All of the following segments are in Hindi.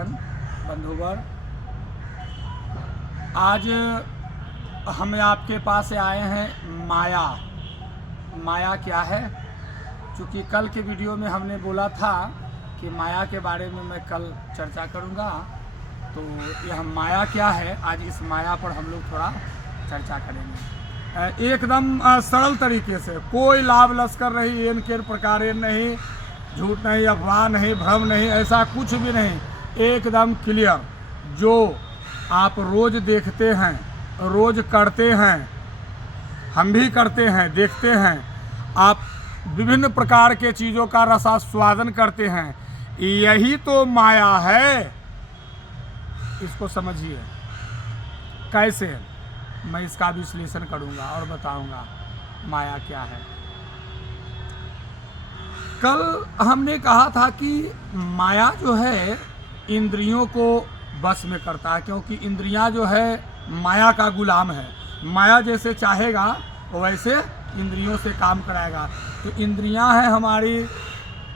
जैन बंधुवर, आज हम आपके पास आए हैं माया। माया क्या है? क्योंकि कल के वीडियो में हमने बोला था कि माया के बारे में मैं कल चर्चा करूंगा, तो यह माया क्या है, आज इस माया पर हम लोग थोड़ा चर्चा करेंगे। एकदम सरल तरीके से, कोई लाभ लश्कर नहीं, इन के प्रकार नहीं, झूठ नहीं, अफवाह नहीं, भ्रम नहीं, ऐसा कुछ भी नहीं, एकदम क्लियर। जो आप रोज देखते हैं, रोज करते हैं, हम भी करते हैं, देखते हैं, आप विभिन्न प्रकार के चीज़ों का रसास्वादन करते हैं, यही तो माया है। इसको समझिए। कैसे? मैं इसका विश्लेषण करूंगा और बताऊंगा माया क्या है। कल हमने कहा था कि माया जो है इंद्रियों को बस में करता है, क्योंकि इंद्रियां जो है माया का गुलाम है। माया जैसे चाहेगा वैसे इंद्रियों से काम कराएगा। तो इंद्रियां हैं हमारी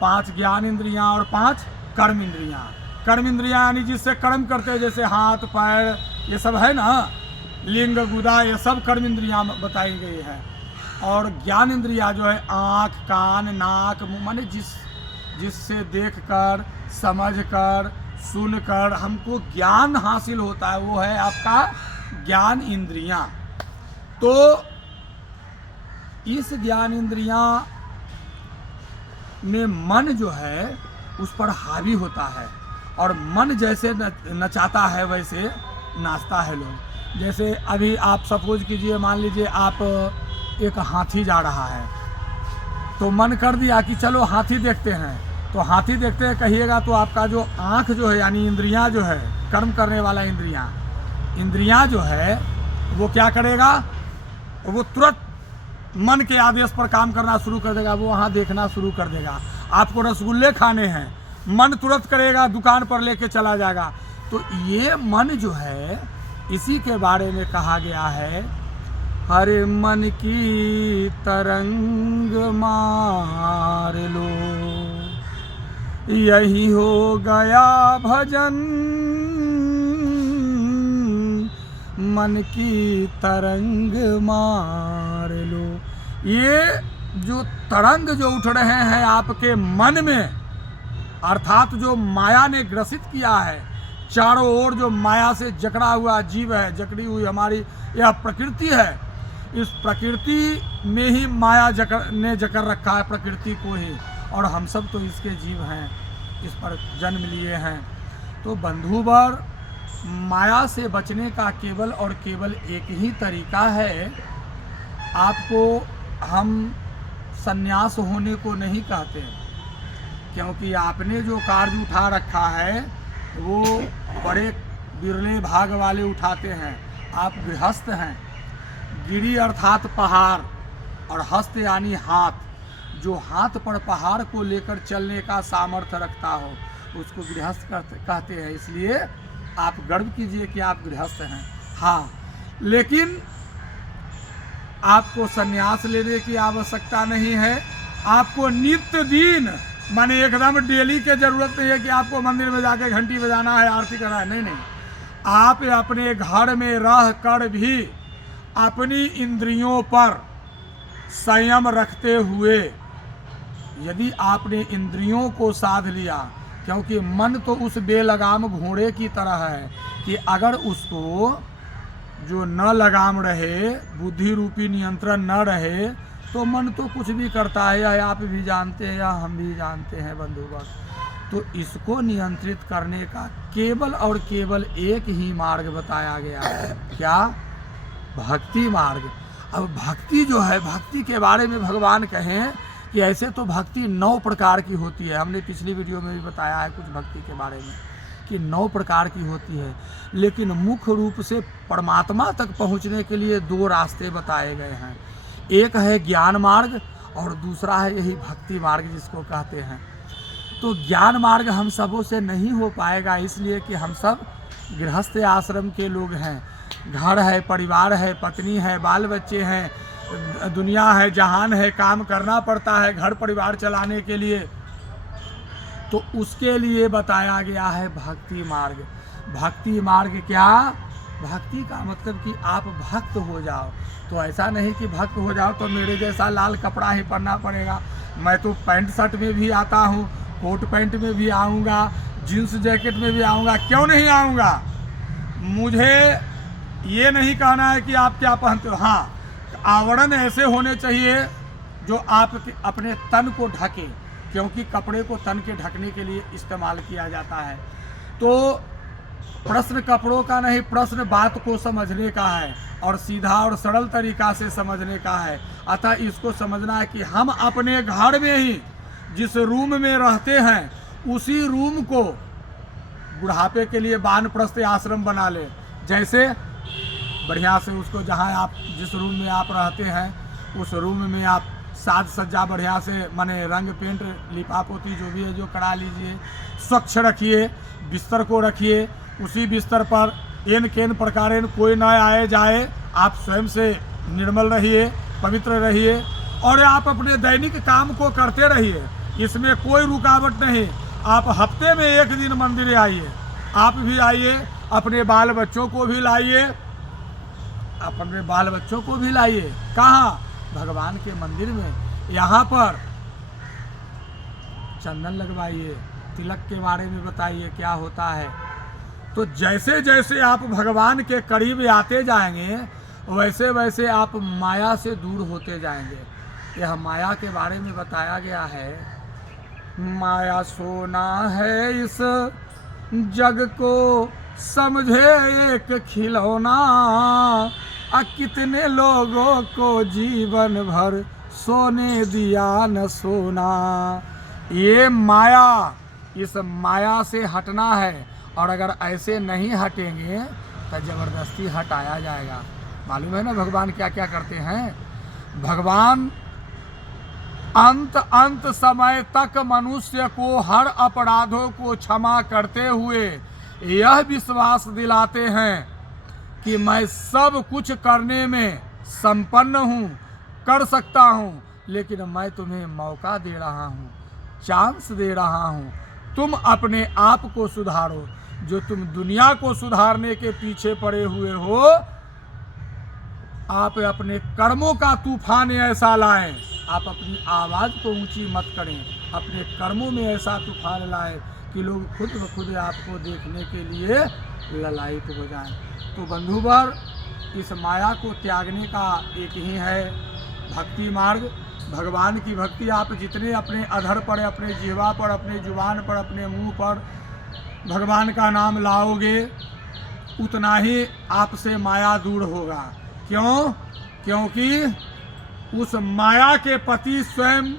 5 ज्ञान इंद्रियां और 5 कर्म इंद्रियां। कर्म इंद्रियां यानी जिससे कर्म करते हैं, जैसे हाथ पैर ये सब है ना, लिंग गुदा, ये सब कर्म इंद्रियां बताई गई है। और ज्ञान इंद्रिया जो है आँख कान नाक मुँह, माने जिससे देख कर समझ कर सुन कर हमको ज्ञान हासिल होता है, वो है आपका ज्ञान इंद्रियां। तो इस ज्ञान इंद्रियां में मन जो है उस पर हावी होता है, और मन जैसे नचाता है वैसे नाचता है लोग। जैसे अभी आप सपोज कीजिए, मान लीजिए आप एक हाथी जा रहा है, तो मन कर दिया कि चलो हाथी देखते हैं। तो हाथी देखते हैं कहिएगा, तो आपका जो आँख जो है यानी इंद्रियां जो है, कर्म करने वाला इंद्रियां जो है वो क्या करेगा, वो तुरंत मन के आदेश पर काम करना शुरू कर देगा। वो वहाँ देखना शुरू कर देगा। आपको रसगुल्ले खाने हैं, मन तुरंत करेगा, दुकान पर लेके चला जाएगा। तो ये मन जो है, इसी के बारे में कहा गया है, हरे मन की तरंग मार लो, यही हो गया भजन, मन की तरंग मार लो। ये जो तरंग जो उठ रहे हैं आपके मन में, अर्थात जो माया ने ग्रसित किया है, चारों ओर जो माया से जकड़ा हुआ जीव है, जकड़ी हुई हमारी यह प्रकृति है, इस प्रकृति में ही माया ने जकड़ रखा है प्रकृति को ही, और हम सब तो इसके जीव हैं, इस पर जन्म लिए हैं। तो बंधुवर, माया से बचने का केवल और केवल एक ही तरीका है। आपको हम संन्यास होने को नहीं कहते, क्योंकि आपने जो कार्य उठा रखा है वो बड़े बिरले भाग वाले उठाते हैं। आप गृहस्थ हैं। गिरी अर्थात पहाड़, और हस्त यानी हाथ। जो हाथ पर पहाड़ को लेकर चलने का सामर्थ्य रखता हो उसको गृहस्थ कहते हैं। इसलिए आप गर्व कीजिए कि आप गृहस्थ हैं। हाँ, लेकिन आपको संन्यास लेने की आवश्यकता नहीं है। आपको नित्य दिन, माने एकदम डेली के जरूरत नहीं है कि आपको मंदिर में जाके घंटी बजाना है, आरती करना है। नहीं, आप अपने घर में रह कर भी अपनी इंद्रियों पर संयम रखते हुए, यदि आपने इंद्रियों को साध लिया, क्योंकि मन तो उस बेलगाम घोड़े की तरह है कि अगर उसको जो न लगाम रहे, बुद्धि रूपी नियंत्रण न रहे, तो मन तो कुछ भी करता है, या आप भी जानते हैं या हम भी जानते हैं बंधुवर। तो इसको नियंत्रित करने का केवल और केवल एक ही मार्ग बताया गया है। क्या? भक्ति मार्ग। अब भक्ति जो है, भक्ति के बारे में भगवान कहें कि ऐसे तो भक्ति 9 प्रकार की होती है। हमने पिछली वीडियो में भी बताया है कुछ भक्ति के बारे में कि 9 प्रकार की होती है, लेकिन मुख्य रूप से परमात्मा तक पहुंचने के लिए 2 रास्ते बताए गए हैं। एक है ज्ञान मार्ग और दूसरा है यही भक्ति मार्ग जिसको कहते हैं। तो ज्ञान मार्ग हम सबों से नहीं हो पाएगा, इसलिए कि हम सब गृहस्थ आश्रम के लोग हैं। घर है, परिवार है, पत्नी है, बाल बच्चे हैं, दुनिया है, जहान है, काम करना पड़ता है घर परिवार चलाने के लिए। तो उसके लिए बताया गया है भक्ति मार्ग। भक्ति मार्ग क्या? भक्ति का मतलब कि आप भक्त हो जाओ। तो ऐसा नहीं कि भक्त हो जाओ तो मेरे जैसा लाल कपड़ा ही पहनना पड़ेगा। मैं तो पैंट शर्ट में भी आता हूँ, कोट पैंट में भी आऊँगा, जीन्स जैकेट में भी आऊँगा, क्यों नहीं आऊँगा? मुझे ये नहीं कहना है कि आप क्या पहनते हो। हाँ, आवरण ऐसे होने चाहिए जो आप अपने तन को ढके, क्योंकि कपड़े को तन के ढकने के लिए इस्तेमाल किया जाता है। तो प्रश्न कपड़ों का नहीं, प्रश्न बात को समझने का है और सीधा और सरल तरीका से समझने का है। अतः इसको समझना है कि हम अपने घर में ही जिस रूम में रहते हैं उसी रूम को बुढ़ापे के लिए वानप्रस्थ आश्रम बना ले। जैसे बढ़िया से उसको, जहाँ आप जिस रूम में आप रहते हैं उस रूम में आप साज सज्जा बढ़िया से, माने रंग पेंट लिपा पोती जो भी है जो करा लीजिए, स्वच्छ रखिए, बिस्तर को रखिए, उसी बिस्तर पर एन केन प्रकारेण कोई न आए जाए, आप स्वयं से निर्मल रहिए, पवित्र रहिए और आप अपने दैनिक काम को करते रहिए। इसमें कोई रुकावट नहीं। आप हफ्ते में एक दिन मंदिर आइए, आप भी आइए, अपने बाल बच्चों को भी लाइए, अपने बाल बच्चों को भी लाइए। कहाँ? भगवान के मंदिर में। यहाँ पर चंदन लगवाइए, तिलक के बारे में बताइए क्या होता है। तो जैसे जैसे आप भगवान के करीब आते जाएंगे वैसे वैसे आप माया से दूर होते जाएंगे। यह माया के बारे में बताया गया है। माया सोना है इस जग को समझे एक खिलौना, कितने लोगों को जीवन भर सोने दिया न सोना। ये माया, इस माया से हटना है और अगर ऐसे नहीं हटेंगे तो ज़बरदस्ती हटाया जाएगा। मालूम है ना भगवान क्या क्या करते हैं? भगवान अंत समय तक मनुष्य को हर अपराधों को क्षमा करते हुए यह विश्वास दिलाते हैं कि मैं सब कुछ करने में संपन्न हूँ, कर सकता हूँ, लेकिन मैं तुम्हें मौका दे रहा हूँ, चांस दे रहा हूँ, तुम अपने आप को सुधारो। जो तुम दुनिया को सुधारने के पीछे पड़े हुए हो, आप अपने कर्मों का तूफान ऐसा लाएं, आप अपनी आवाज़ को ऊंची मत करें, अपने कर्मों में ऐसा तूफान लाएं कि लोग खुद ब खुद आपको देखने के लिए ललायित हो जाएं। तो बंधुवर, इस माया को त्यागने का एक ही है भक्ति मार्ग। भगवान की भक्ति आप जितने अपने अधर पर, अपने जिह्वा पर, अपने जुबान पर, अपने मुंह पर भगवान का नाम लाओगे उतना ही आपसे माया दूर होगा। क्यों? क्योंकि उस माया के पति स्वयं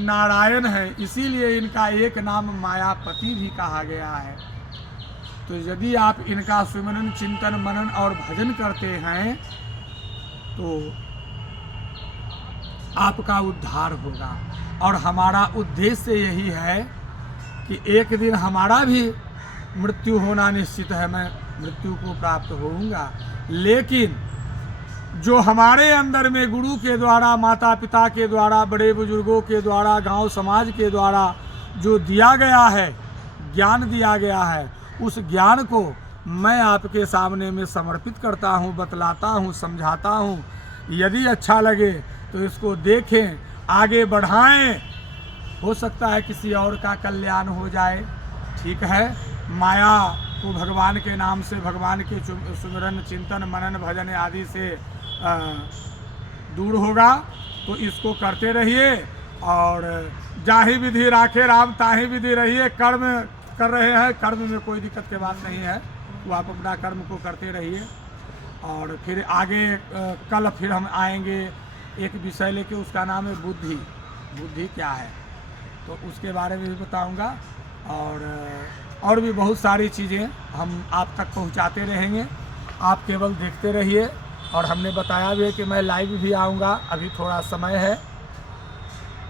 नारायण है, इसीलिए इनका एक नाम मायापति भी कहा गया है। तो यदि आप इनका सुमिरन, चिंतन, मनन और भजन करते हैं तो आपका उद्धार होगा। और हमारा उद्देश्य यही है कि एक दिन हमारा भी मृत्यु होना निश्चित है, मैं मृत्यु को प्राप्त होऊंगा, लेकिन जो हमारे अंदर में गुरु के द्वारा, माता पिता के द्वारा, बड़े बुजुर्गों के द्वारा, गांव समाज के द्वारा जो दिया गया है, ज्ञान दिया गया है, उस ज्ञान को मैं आपके सामने में समर्पित करता हूँ, बतलाता हूँ, समझाता हूँ। यदि अच्छा लगे तो इसको देखें, आगे बढ़ाएं, हो सकता है किसी और का कल्याण हो जाए। ठीक है, माया को भगवान के नाम से, भगवान के सुमिरन, चिंतन, मनन, भजन आदि से दूर होगा। तो इसको करते रहिए और जाहि विधि राखे राम ताहि विधि रहिए। कर्म कर रहे हैं, कर्म में कोई दिक्कत की बात नहीं है, तो आप अपना कर्म को करते रहिए। और फिर आगे कल फिर हम आएंगे एक विषय लेके, उसका नाम है बुद्धि। बुद्धि क्या है तो उसके बारे में भी बताऊंगा, और भी बहुत सारी चीज़ें हम आप तक पहुंचाते रहेंगे। आप केवल देखते रहिए। और हमने बताया भी है कि मैं लाइव भी आऊँगा, अभी थोड़ा समय है,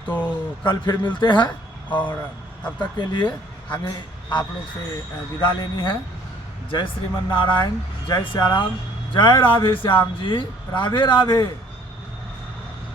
तो कल फिर मिलते हैं। और तब तक के लिए हमें आप लोग से विदा लेनी है। जय श्रीमन नारायण, जय श्याम, जय राधे श्याम जी, राधे राधे।